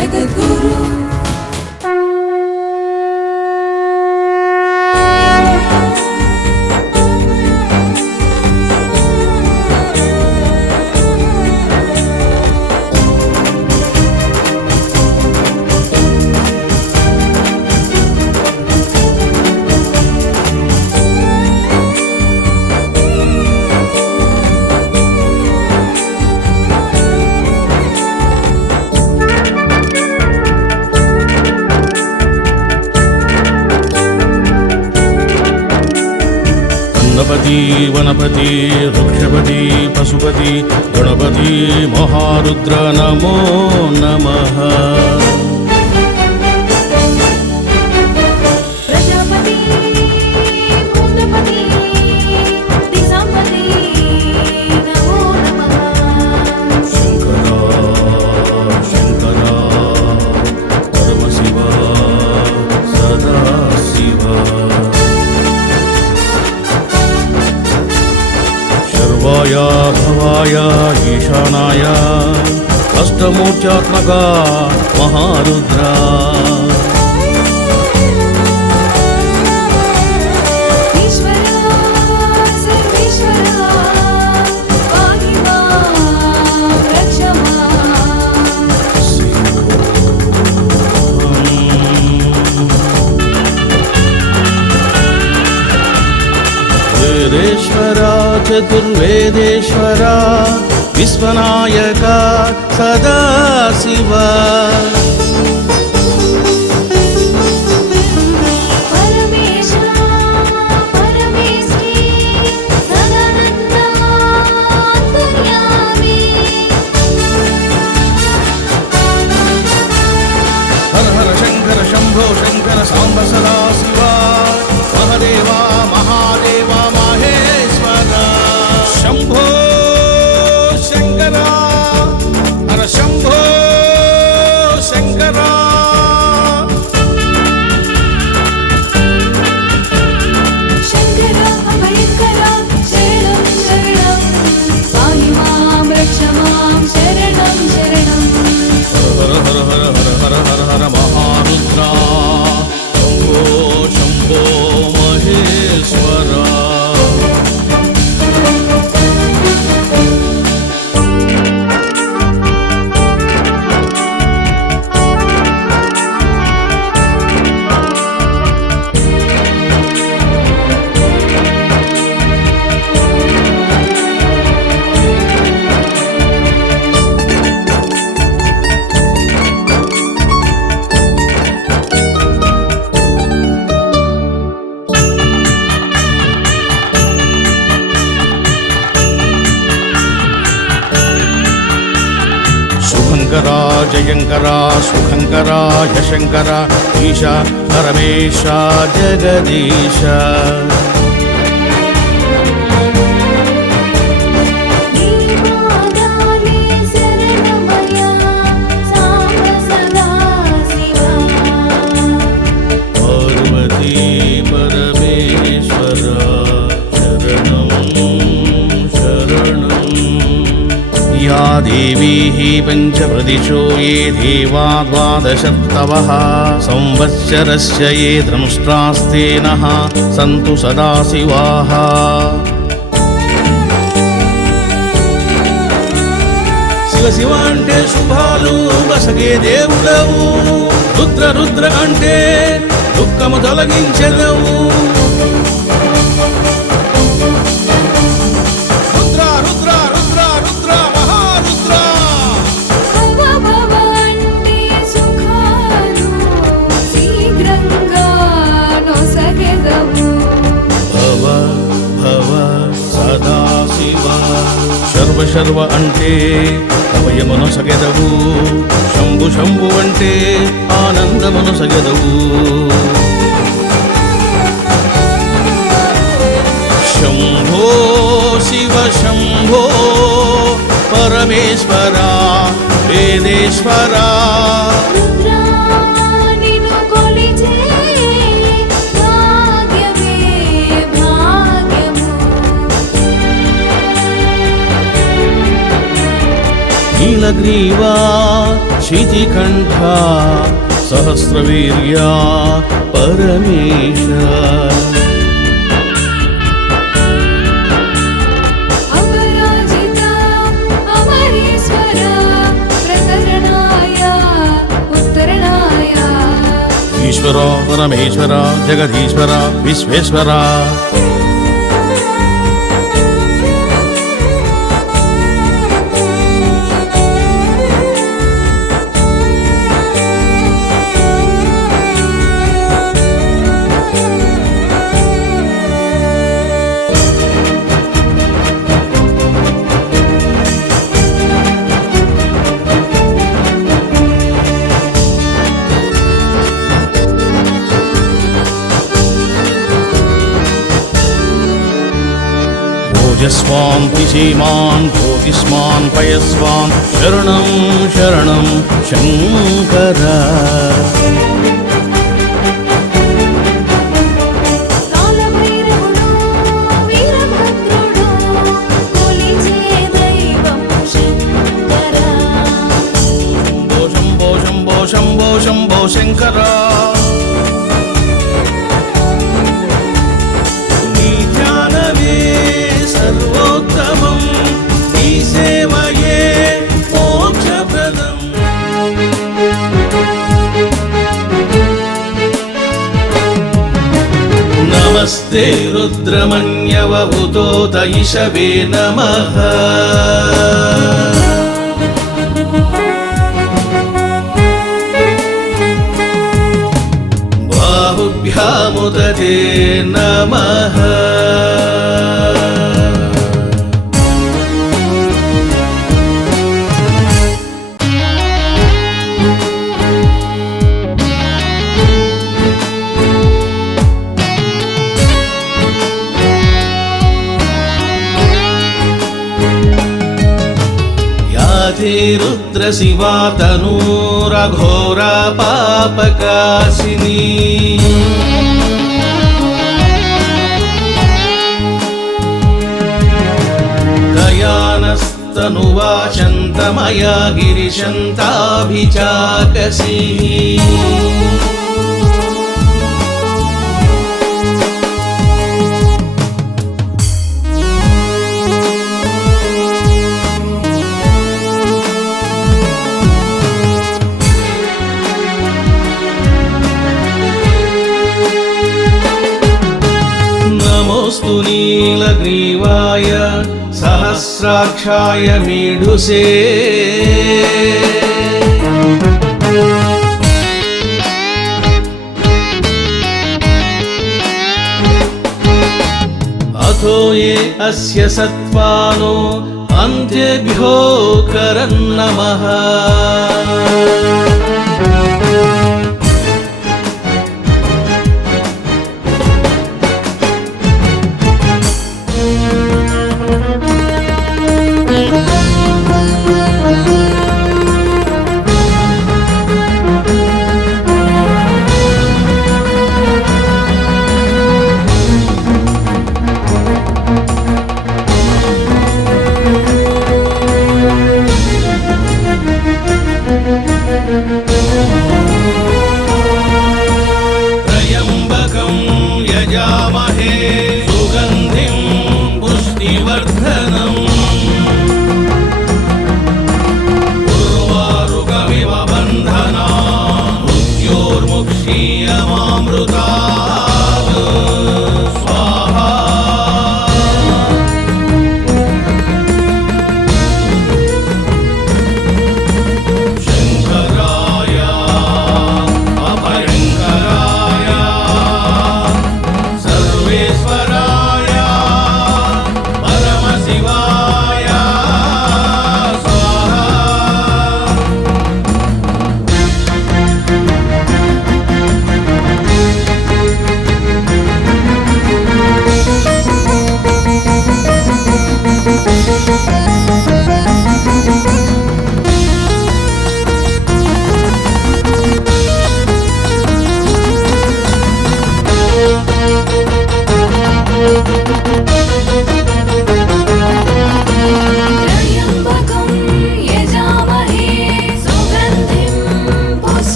జగద్గురు గణపతి వనపతి వృక్షపతి పశుపతి గణపతి మహారుద్ర నమో నమః. ప్రజాపతి భూతపతి దిశాంపతి నమో నమః. శంకర శంకర పరమశివ సదాశివ శర్వాయ భవాయ ఈశానాయ అష్టమూర్త్యాత్మక మహారుద్ర ఈశ్వర సర్వేశ్వర పాహి మాం రక్ష మాం. వేదేశ్వర చతుర్వేదేశ్వర విశ్వనాయక సదాశివ పరమేశ పరమేశ్వరి సదానంద అంతర్యామి. హర హర శంకర శంభో శంకర సాంబ సదాశివ మహదేవ మహాదేవ మహేశ్వర శంభో శంకర హర శంభో శంకర శంకర అభయంకర శరణం శరణం పాహి మాం రక్ష మాం శరణం శరణం. హర హర హర హర హర హర హర మహారుద్ర శంభో శంభో మహేశ్వర శుభంకర జయంకర సుఖంకర యశంకర ఈశ పరమేశ జగదీశ దీపాదాలి శరణమయ సాంబ సదాశివ. పార్వతీ పరమేశ్వర శరణం శరణం యా దేవీ పంచప్రదిశో ఏ దేవా ద్వాదశత్తవః సంవత్సరస్య ఏ దంష్ట్రాస్తేనః సంతు సదాశివాః శివ శివ అంటే శుభాలు వసగే దేవుడవు రుద్ర రుద్ర అంటే దుఃఖము తొలగించెదవు రుద్ర రుద్ర రుద్ర రుద్ర మహారుద్ర భవ భవ అంటే సుఖాలు శీఘ్రంగా నొసగెదవు. భవ భవ సదాశివ శర్వ శర్వ అంటే అభయమును సగెదవు శంభు శంభు అంటే ఆనందమును సగెదవు శంభో శివ శంభో పరమేశ్వర వేదేశ్వర రుద్రా నిన్ను కొలిచే భాగ్యమే భాగ్యము. నీల నీలగ్రీవా శితికంఠా సహస్రవీర్యా పరమేశ అపరాజిత అమరేశ్వర ప్రకరణాయ ఉత్తరణాయ ఈశ్వర పరమేశ్వర జగదీశ్వర విశ్వేశ్వర ఓజస్వాన్ తిషీమాన్ జ్యోతిష్మాన్ పయస్వాన్ శరణం శరణం శంకర కాలభైరవుడు వీరభద్రుడు కొలిచే దైవం శంకర శంభో శంభో శంభో శంభో శంకర నీ ధ్యానమే సర్వోత్తమం నీ సేవయే మోక్షప్రదం నమస్తే రుద్రమన్యవభూతోత ఇషవే నమః బాహుభ్యాముదతే నమః యాతే రుద్ర శివా తనూరఘోరా పాపకాశిని దయానస్తనువా శంతమయా గిరిశంతాభిచాకసి నమోస్తు నీలగ్రీవాయ సహస్రాక్షాయ మీఢుసే అథో ఏ అస్య సత్వానో అంత్యేభ్యో కరన్నమః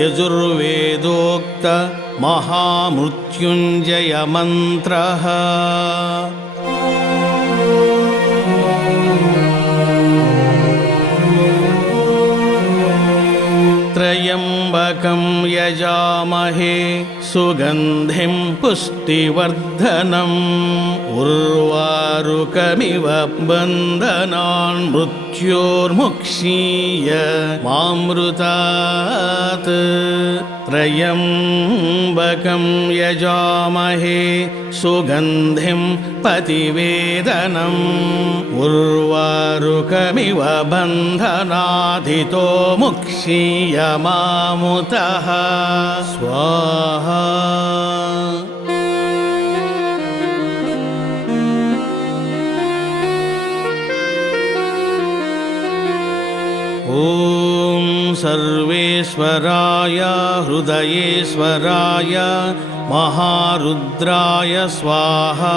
यजुर्वेदोक्त महामृत्युञ्जय मन्त्रः त्र्यम्बकं यजामहे सुगन्धिं पुष्टिवर्धनम् उर्वारुकमिव बन्धनान् मृत्योर्मुक्षीय मामृतात् त्र्यम्बकं यजामहे सुगन्धिं पतिवेदनम् उर्वारुकमिव बन्धनाधितो मुक्षीय मामुतः स्वाहा ॐ सर्वेश्वराय हृदयेश्वराय महारुद्राय स्वाहा।